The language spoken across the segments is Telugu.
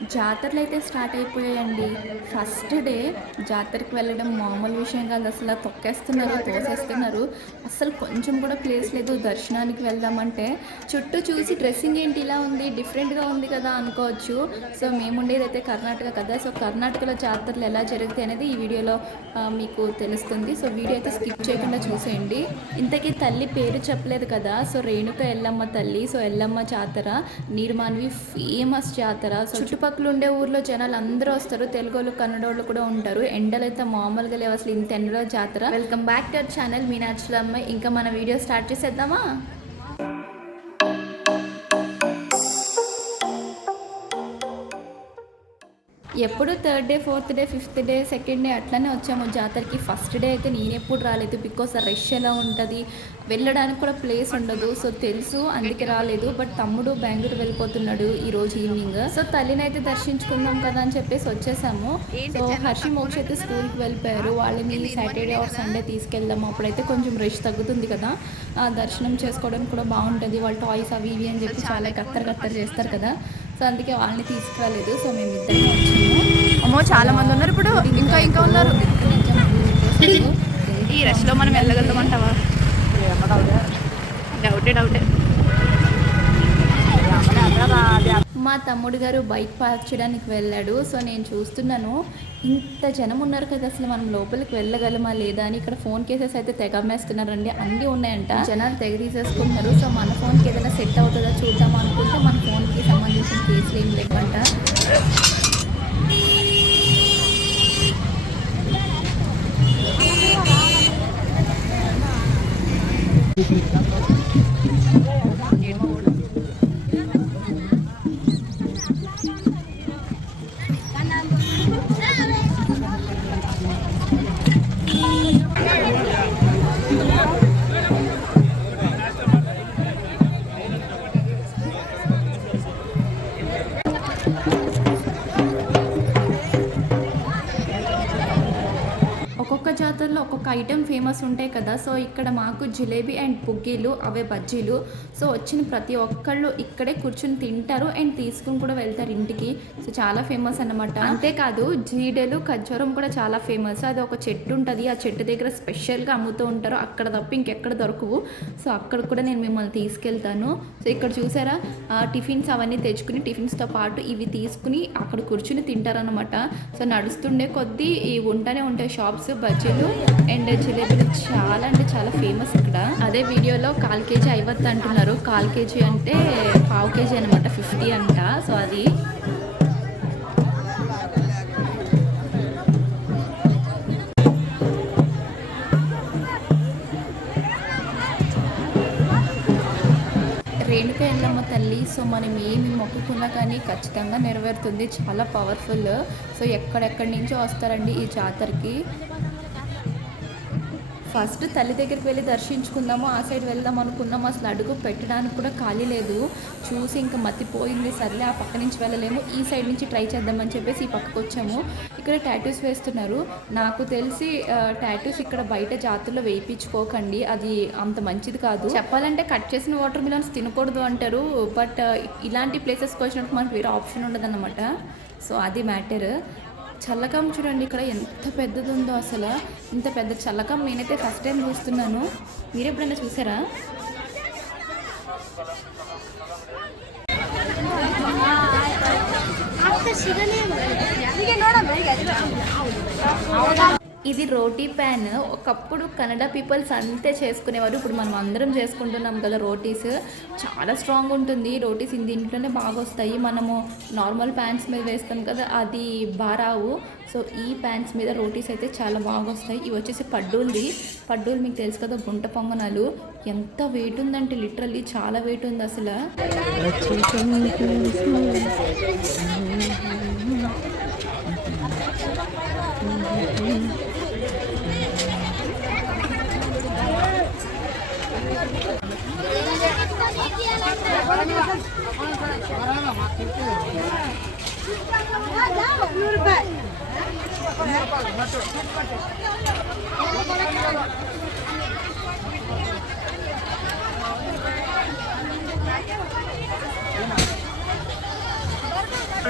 జాతరలు అయితే స్టార్ట్ అయిపోయాయండి. ఫస్ట్ డే జాతరకి వెళ్ళడం మామూలు విషయం కాదు. అసల తొక్కేస్తున్నారు, తోసేస్తున్నారు. అస్సలు కొంచెం కూడా ప్లేస్ లేదు. దర్శనానికి వెళ్దామంటే చుట్టూ చూసి డ్రెస్సింగ్ ఏంటి ఇలా ఉంది, డిఫరెంట్‌గా ఉంది కదా అనుకోవచ్చు. సో మేముండేదైతే కర్ణాటక కదా! సో కర్ణాటకలో జాతరలు ఎలా జరుగుతాయి అనేది ఈ వీడియోలో మీకు తెలుస్తుంది. సో వీడియో అయితే స్కిప్ చేయకుండా చూసేయండి. ఇంతకీ తల్లి పేరు చెప్పలేదు కదా! సో రేణుక ఎల్లమ్మ తల్లి. సో ఎల్లమ్మ జాతర నీర్మాన్వి ఫేమస్ జాతర. సో చుట్టుపక్కల ఉండే ఊర్లో జనాలు అందరూ వస్తారు. తెలుగోళ్ళు, కన్నడోళ్ళు కూడా ఉంటారు. ఎండలు అయితే మామూలుగా లేవు అసలు. ఇంత ఎండలో జాతర. Welcome back to our channel Meenakshi అమ్మాయి. ఇంకా మన వీడియో స్టార్ట్ చేసేద్దామా? ఎప్పుడు third day, fourth day, fifth day, second day అట్లనే వచ్చాము జాతరకి. ఫస్ట్ డే అయితే నేను ఎప్పుడు రాలేదు. బికాస్ రష్ ఎలా ఉంటుంది, వెళ్ళడానికి కూడా ప్లేస్ ఉండదు. సో తెలుసు, అందుకే రాలేదు. బట్ తమ్ముడు బెంగళూరు వెళ్ళిపోతున్నాడు ఈరోజు ఈవినింగ్. సో తల్లిని అయితే దర్శించుకుందాం కదా అని చెప్పేసి వచ్చేసాము. సో హర్షి మోక్ష అయితే స్కూల్కి వెళ్ళిపోయారు. వాళ్ళని సాటర్డే ఆర్ సండే తీసుకెళ్దాము. అప్పుడైతే కొంచెం రష్ తగ్గుతుంది కదా, దర్శనం చేసుకోవడానికి కూడా బాగుంటుంది. వాళ్ళు టాయ్స్ అవి ఇవి అని చెప్పి చాలా కత్తర చేస్తారు కదా. సో అందుకే వాళ్ళని తీసుకురాలేదు. సో మేము ఇద్దరం వచ్చాము. అమ్మో చాలా మంది ఉన్నారు ఇప్పుడు. ఇంకా ఉన్నారు. ఈ రష్లో మనం వెళ్ళగలుగుతామంటావా? డౌటే. మా తమ్ముడు గారు బైక్ పార్క్ చేయడానికి వెళ్ళాడు. సో నేను చూస్తున్నాను, ఇంత జనం ఉన్నారు కదా, అసలు మనం లోపలికి వెళ్ళగలమా లేదా అని. ఇక్కడ ఫోన్ కేసెస్ అయితే తెగ అమ్మేస్తున్నారండి. అన్నీ ఉన్నాయంట, జనాలు తెగ తీసేసుకుంటున్నారు. సో మన ఫోన్కి ఏదైనా సెట్ అవుతుందా చూద్దాం అనుకుంటే మన ఫోన్కి సంబంధించిన కేసులు ఏం లేవంట. ఒక్కొక్క జాతరలో ఒక్కొక్క ఐటెం ఫేమస్ ఉంటాయి కదా. సో ఇక్కడ మాకు జిలేబీ అండ్ పుగ్గీలు, అవే బజ్జీలు. సో వచ్చిన ప్రతి ఒక్కళ్ళు ఇక్కడే కూర్చుని తింటారు అండ్ తీసుకుని కూడా వెళ్తారు ఇంటికి. సో చాలా ఫేమస్ అన్నమాట. అంతేకాదు జీడెలు, ఖర్జూరం కూడా చాలా ఫేమస్. అది ఒక చెట్టు ఉంటుంది, ఆ చెట్టు దగ్గర స్పెషల్గా అమ్ముతూ ఉంటారు. అక్కడ తప్ప ఇంకెక్కడ దొరకవు. సో అక్కడ కూడా నేను మిమ్మల్ని తీసుకెళ్తాను. సో ఇక్కడ చూసారా, టిఫిన్స్ అవన్నీ తెచ్చుకుని టిఫిన్స్తో పాటు ఇవి తీసుకుని అక్కడ కూర్చుని తింటారనమాట. సో నడుస్తుండే కొద్దీ ఉంటూనే ఉంటాయి షాప్స్. బజ్జీలు అండ్ జిలేబీలు చాలా అంటే చాలా ఫేమస్ ఇక్కడ. అదే వీడియోలో 1/4 కేజీ 50 అంటున్నారు. 1/4 కేజీ అంటే 1/2 కేజీ అనమాట, 50 అంట. సో అది రేణుక ఎల్లమ్మ తల్లి. సో మనం ఏమి మొక్కుకున్నా కానీ ఖచ్చితంగా నెరవేరుతుంది. చాలా పవర్ఫుల్. సో ఎక్కడెక్కడి నుంచో వస్తారండి ఈ జాతరకి. ఫస్ట్ తల్లి దగ్గరికి వెళ్ళి దర్శించుకుందాము, ఆ సైడ్ వెళ్దాం అనుకున్నాము. అసలు అడుగు పెట్టడానికి కూడా ఖాళీ లేదు. చూసి ఇంకా మతిపోయింది. సర్లే ఆ పక్క నుంచి వెళ్ళలేము, ఈ సైడ్ నుంచి ట్రై చేద్దామని చెప్పేసి ఈ పక్కకు వచ్చాము. ఇక్కడ టాటూస్ వేస్తున్నారు. నాకు తెలిసి టాటూస్ ఇక్కడ బయట జాతరలో వేయించుకోకండి, అది అంత మంచిది కాదు. చెప్పాలంటే కట్ చేసిన వాటర్ మిలన్స్ తినకూడదు అంటారు. బట్ ఇలాంటి ప్లేసెస్కి వచ్చినప్పుడు మనకు వేరే ఆప్షన్ ఉండదన్నమాట. సో అది మ్యాటర్. చల్లకం చూడండి ఇక్కడ ఎంత పెద్దది ఉందో. అసలు ఇంత పెద్ద చల్లకం నేనైతే ఫస్ట్ టైం చూస్తున్నాను. మీరు ఎప్పుడైనా చూసారా? ఇది రోటీ ప్యాన్. ఒకప్పుడు కన్నడ పీపుల్స్ అంతే చేసుకునేవారు. ఇప్పుడు మనం అందరం చేసుకుంటున్నాం కదా రోటీస్. చాలా స్ట్రాంగ్ ఉంటుంది రోటీస్. దీంట్లోనే బాగా వస్తాయి. మనము నార్మల్ ప్యాన్స్ మీద వేస్తాం కదా, అది బారావు. సో ఈ ప్యాన్స్ మీద రోటీస్ అయితే చాలా బాగా వస్తాయి. ఇవి వచ్చేసి పడ్డూలు మీకు తెలుసు కదా, గుంట పొంగనాలు. ఎంత వెయిట్ ఉందంటే లిటరల్లీ చాలా వెయిట్ ఉంది అసలు.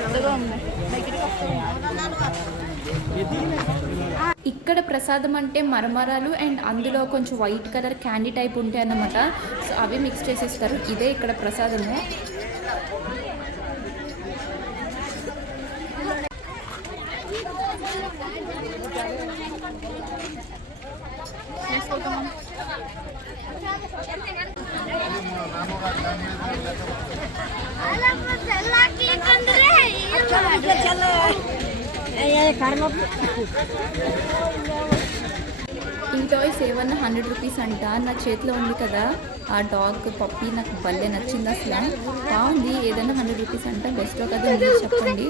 పెద్దగా ఉంది. ఇక్కడ ప్రసాదం అంటే మరమరాలు అండ్ అందులో కొంచెం వైట్ కలర్ క్యాండీ టైప్ ఉంటాయి అన్నమాట. సో అవి మిక్స్ చేసేస్తారు. ఇదే ఇక్కడ ప్రసాదము. ఈ టాయ్స్ ఏమన్నా 100 రూపీస్ అంట. నా చేతిలో ఉంది కదా ఆ డాగ్ పప్పి, నాకు భలే నచ్చింది. అసలు బాగుంది. ఏదైనా 100 రూపీస్ అంట. బెస్టో కదా మీరు చెప్పండి.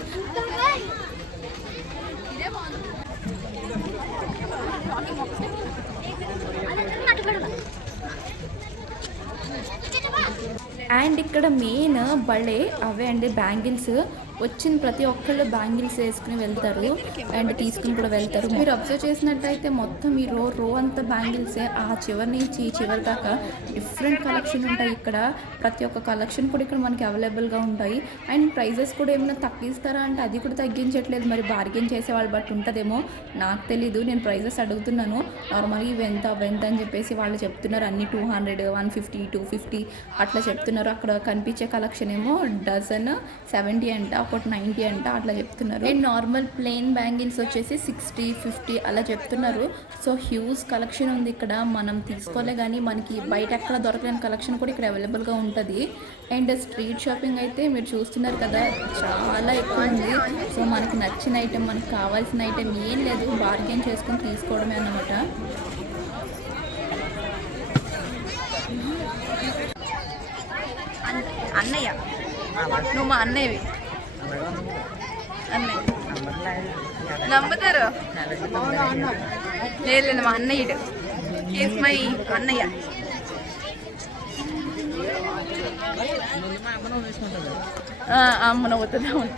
అండ్ ఇక్కడ మెయిన్ బళే అవే అండి బ్యాంగిల్స్. వచ్చిన ప్రతి ఒక్కళ్ళు బ్యాంగిల్స్ వేసుకుని వెళ్తారు అండ్ తీసుకుని కూడా వెళ్తారు. మీరు అబ్జర్వ్ చేసినట్టయితే మొత్తం ఈ రో అంతా బ్యాంగిల్సే. ఆ చివరి నుంచి ఈ చివరి దాకా డిఫరెంట్ కలెక్షన్ ఉంటాయి ఇక్కడ. ప్రతి ఒక్క కలెక్షన్ కూడా ఇక్కడ మనకి అవైలబుల్గా ఉంటాయి. అండ్ ప్రైజెస్ కూడా ఏమైనా తగ్గిస్తారా అంటే అది కూడా తగ్గించట్లేదు. మరి బార్గెన్ చేసే వాళ్ళు బట్టి ఉంటుందేమో, నాకు తెలీదు. నేను ప్రైజెస్ అడుగుతున్నాను నార్మల్గా ఇవి ఎంత అని చెప్పేసి వాళ్ళు చెప్తున్నారు. అన్ని 200, 150, 250 అట్లా చెప్తున్నారు. అక్కడ కనిపించే కలెక్షన్ ఏమో డజన్ 70 అంట, ఒకటి 90 అంట అట్లా చెప్తున్నారు. అండ్ నార్మల్ ప్లెయిన్ బ్యాంగిల్స్ వచ్చేసి 60, 50 అలా చెప్తున్నారు. సో హ్యూజ్ కలెక్షన్ ఉంది ఇక్కడ. మనం తీసుకోలే కానీ మనకి బయట ఎక్కడ దొరకలేని కలెక్షన్ కూడా ఇక్కడ అవైలబుల్గా ఉంటుంది. అండ్ స్ట్రీట్ షాపింగ్ అయితే మీరు చూస్తున్నారు కదా, చాలా ఎక్కువ ఉంది. సో మనకి నచ్చిన ఐటెం, మనకి కావాల్సిన ఐటెం ఏం లేదు, బార్గెన్ చేసుకొని తీసుకోవడమే అన్నమాట. అన్నయ్య, నువ్వు మా అన్నయ్యవి. అన్నయ్య నమ్ముతారు. లేదు మా అన్నయ్యుడు. ఈజ్ మై అన్నయ్య. అమ్మను అవుతుంది. అవును.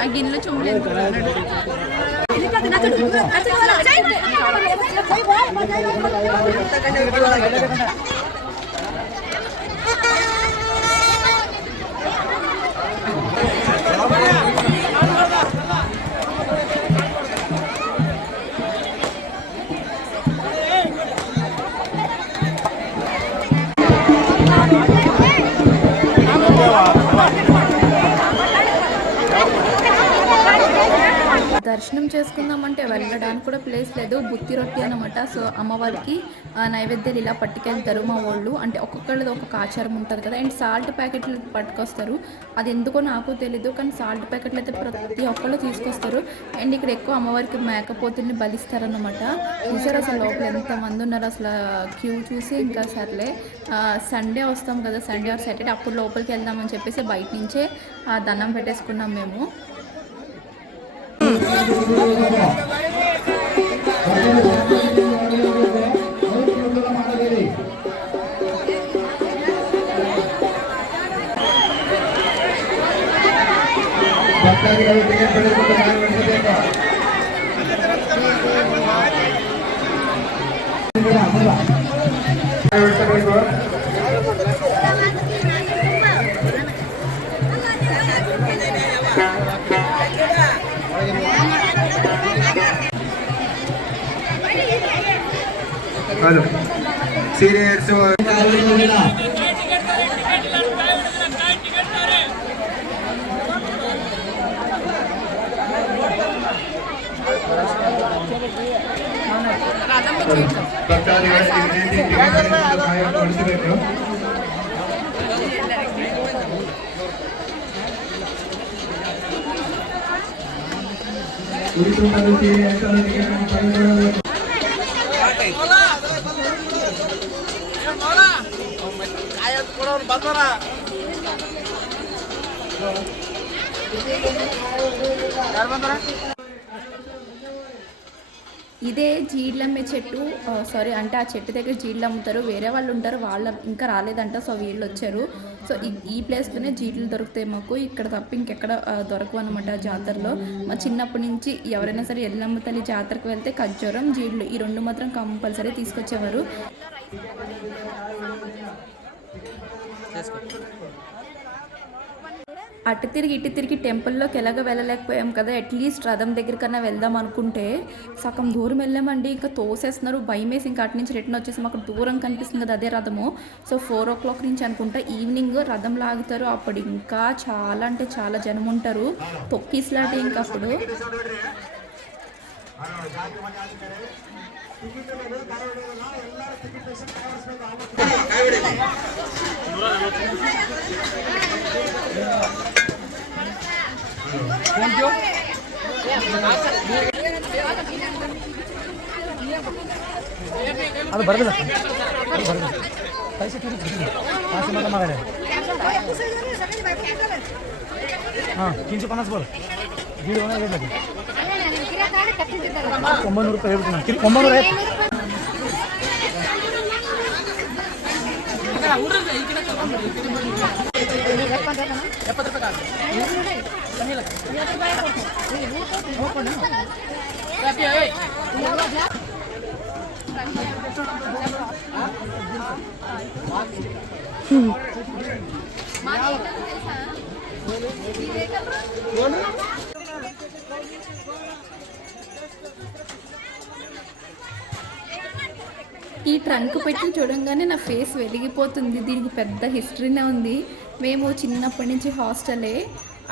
ఆ గిన్నెలో చూడలేదు. దర్శనం చేసుకుందామంటే వెళ్ళడానికి కూడా ప్లేస్ లేదు. బుత్తి రొట్టి అనమాట. సో అమ్మవారికి నైవేద్యాలు ఇలా పట్టుకెళ్తారు మా వాళ్ళు. అంటే ఒక్కొక్కళ్ళది ఒక్కొక్క ఆచారం ఉంటుంది కదా. అండ్ సాల్ట్ ప్యాకెట్లు పట్టుకొస్తారు. అది ఎందుకో నాకు తెలీదు, కానీ సాల్ట్ ప్యాకెట్లు అయితే ప్రతి ఒక్కళ్ళు తీసుకొస్తారు. అండ్ ఇక్కడ ఎక్కువ అమ్మవారికి మేకపోతుల్ని బలిస్తారనమాట. చూసారు అసలు లోపల ఎంతమంది ఉన్నారు. అసలు క్యూ చూసి ఇంకా సర్లే సండే వస్తాం కదా, సండే ఆర్ సాటర్డే, అప్పుడు లోపలికి వెళ్దామని చెప్పేసి బయట నుంచే దండం పెట్టేసుకున్నాం మేము. హలో సీనియర్స్ ఇదే జీడ్లమ్మే చెట్టు. సారీ, అంటే ఆ చెట్టు దగ్గర జీడ్లు అమ్ముతారు. వేరే వాళ్ళు ఉంటారు, వాళ్ళు ఇంకా రాలేదంట. సో వీళ్ళు వచ్చారు. సో ఈ ప్లేస్లోనే జీడ్లు దొరుకుతాయి మాకు. ఇక్కడ తప్ప ఇంకెక్కడ దొరకవు అనమాట జాతరలో. మా చిన్నప్పటి నుంచి ఎవరైనా సరే ఎల్లమ్మ తల్లి జాతరకు వెళ్తే ఖర్జూరం, జీడ్లు ఈ రెండు మాత్రం కంపల్సరీ తీసుకొచ్చేవారు. అటు తిరిగి ఇటు తిరిగి టెంపుల్లోకి ఎలాగో వెళ్ళలేకపోయాం కదా, అట్లీస్ట్ రథం దగ్గర కన్నా వెళ్దాం అనుకుంటే సగం దూరం వెళ్ళామండి. ఇంకా తోసేస్తున్నారు, భయం వేసి ఇంకా అటు నుంచి రిటర్న్ వచ్చేసి మాకు దూరం కనిపిస్తుంది కదా అదే రథము. సో 4 o'clock నుంచి అనుకుంటా ఈవినింగ్ రథం లాగుతారు. అప్పుడు ఇంకా చాలా అంటే చాలా జనం ఉంటారు, తొక్కిసలాటే ఇంకా అప్పుడు. ಅದು ಬರದಿಲ್ಲ ಪೈಸೆ ಮಗನೇ ಹಾಂ 350 ಬೋಲ್ ಗೀಡು 900 ರೂಪಾಯಿ ಹೇಳ್ಬಿಟ್ಟು 900 ఈ ట్రంక్ పెట్టి చూడంగానే నా ఫేస్ వెలిగిపోతుంది. దీనికి పెద్ద హిస్టరీనే ఉంది. మేము చిన్నప్పటి నుంచి హాస్టలే,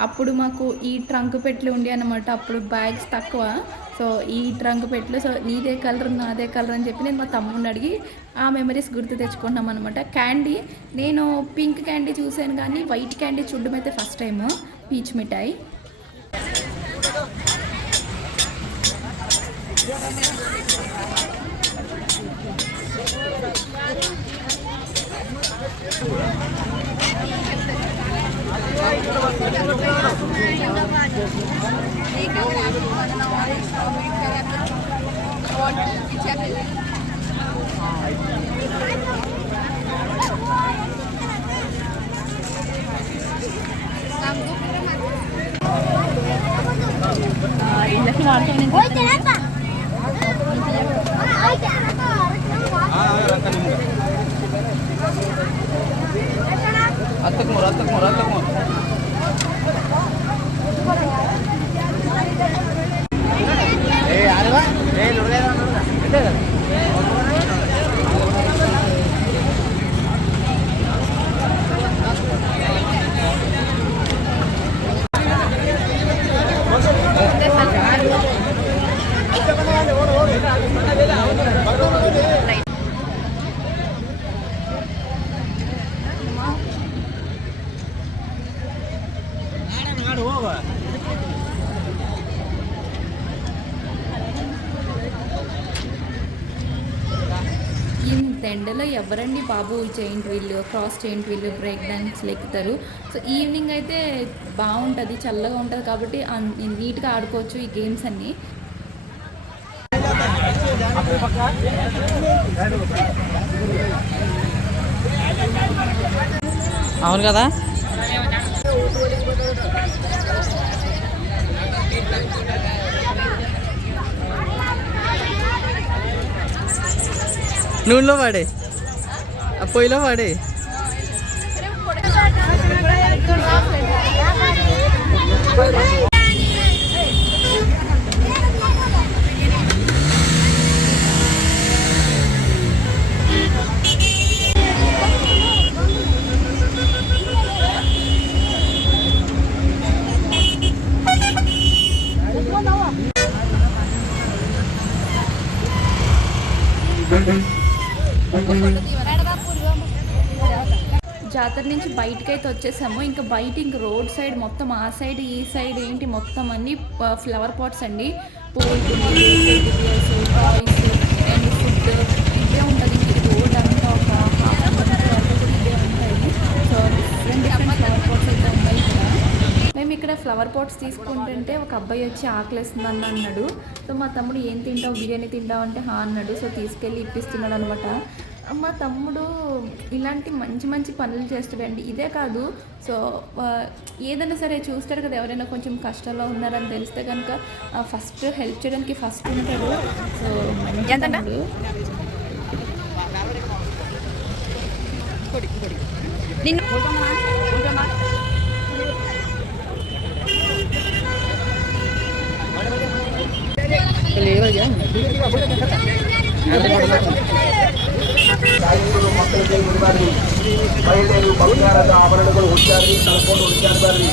అప్పుడు మాకు ఈ ట్రంక్ పెట్లు ఉండే అనమాట. అప్పుడు బ్యాగ్స్ తక్కువ. సో ఈ ట్రంక్ పెట్లు, సో నీదే కలర్ నాదే కలర్ అని చెప్పి నేను మా తమ్ముడిని అడిగి ఆ మెమరీస్ గుర్తు తెచ్చుకున్నాం అనమాట. క్యాండీ, నేను పింక్ క్యాండీ చూశాను కానీ వైట్ క్యాండీ చూడడం అయితే ఫస్ట్ టైము. పీచ్ మిఠాయి. ఇళ్ళకి వాడుతాను. ఇంత ఎండలో ఎవరండి బాబు giant wheel, cross giant wheel, break డాన్స్లు ఎక్కుతారు. సో ఈవినింగ్ అయితే బాగుంటుంది, చల్లగా ఉంటుంది కాబట్టి నీట్గా ఆడుకోవచ్చు ఈ గేమ్స్ అన్నీ. అవును కదా. నూనెలో వాడే, ఆ పొయ్యిలో వాడే. జాతర నుంచి బయటకైతే వచ్చేసాము. ఇంకా బయట ఇంక రోడ్ సైడ్ మొత్తం ఆ సైడ్ ఈ సైడ్ ఏంటి మొత్తం అన్ని ఫ్లవర్ పాట్స్ అండి. పూల్ టాయ్స్ అండ్ ఫుడ్ ఇదే ఉంటుంది. ఈ రోడ్ అంతా ఒక హాఫ్ వరకు కూడా ఇదే ఉంటాయి. సో డిఫరెంట్ ఫ్లవర్ పాట్స్ అయితే ఉన్నాయి ఇక్కడ. మేము ఇక్కడ ఫ్లవర్ పాట్స్ తీసుకుంటుంటే ఒక అబ్బాయి వచ్చి ఆకలేస్తుందని అన్నాడు. సో మా తమ్ముడు ఏం తింటావు, బిర్యానీ తింటావు అంటే హా అన్నాడు. సో తీసుకెళ్ళి ఇప్పిస్తున్నాడు అనమాట. మా తమ్ముడు ఇలాంటి మంచి మంచి పనులు చేస్తాడండి. ఇదే కాదు, సో ఏదైనా సరే చూస్తాడు కదా, ఎవరైనా కొంచెం కష్టాల్లో ఉన్నారని తెలిస్తే కనుక ఫస్ట్ హెల్ప్ చేయడానికి ఫస్ట్ ఉంటాడు. సో మంచి ಸಾಹಿತ್ಯಗಳು ಮಕ್ಕಳಿಗೆ ಇರಬಾರ್ದು. ಮಹಿಳೆಯರು ಬಂಗಾರದ ಆಭರಣಗಳು ಹುಚ್ಚಾರಿ ಕಳ್ಕೊಂಡು ಹುಚ್ಚಾಡಬಾರ್ದು.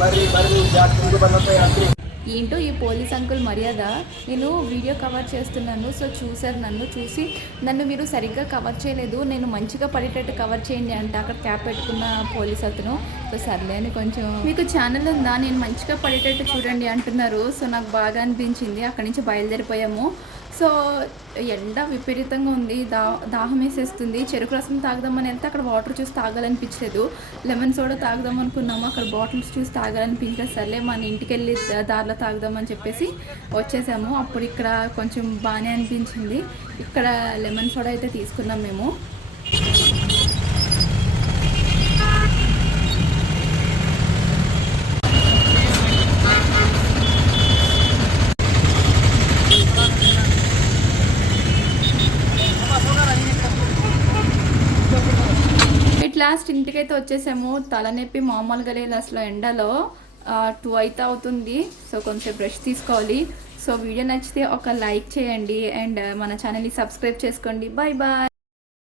ಬರ್ರಿ ಜಾತ್ರೆಗೆ ಬಂದಂತ ಯಾತ್ರಿ. ఏంటో ఈ పోలీస్ అంకుల్ మర్యాద. నేను వీడియో కవర్ చేస్తున్నాను, సో చూసారు, నన్ను చూసి నన్ను మీరు సరిగ్గా కవర్ చేయలేదు, నేను మంచిగా పడేటట్టు కవర్ చేయండి అంటే అక్కడ క్యాప్ పెట్టుకున్న పోలీస్ అతను. సో సర్లే అని కొంచెం మీకు ఛానల్ ఉందా, నేను మంచిగా పడేటట్టు చూడండి అంటున్నారు. సో నాకు బాగా అనిపించింది. అక్కడి నుంచి బయలుదేరిపోయాము. సో ఎండ విపరీతంగా ఉంది, దాహం వేసేస్తుంది. చెరుకు రసం తాగుదామని వెళ్తే అక్కడ వాటర్ చూసి తాగాలనిపించలేదు. లెమన్ సోడా తాగుదాం అనుకున్నాము, అక్కడ బాటిల్స్ చూసి తాగాలనిపించలేదు. సర్లే మన ఇంటికి వెళ్ళి దారిలో తాగుదామని చెప్పేసి వచ్చేసాము. అప్పుడు ఇక్కడ కొంచెం బాగానే అనిపించింది. ఇక్కడ లెమన్ సోడా అయితే తీసుకున్నాం మేము. లాస్ట్ ఇంటికైతే వచ్చేసాము. తలనొప్పి మామూలుగా లేదు అసలు. ఎండలో 2 అయితే అవుతుంది. సో కొంచెం బ్రష్ తీసుకోవాలి. సో వీడియో నచ్చితే ఒక లైక్ చేయండి అండ్ మన ఛానల్ని సబ్స్క్రైబ్ చేసుకోండి. Bye bye.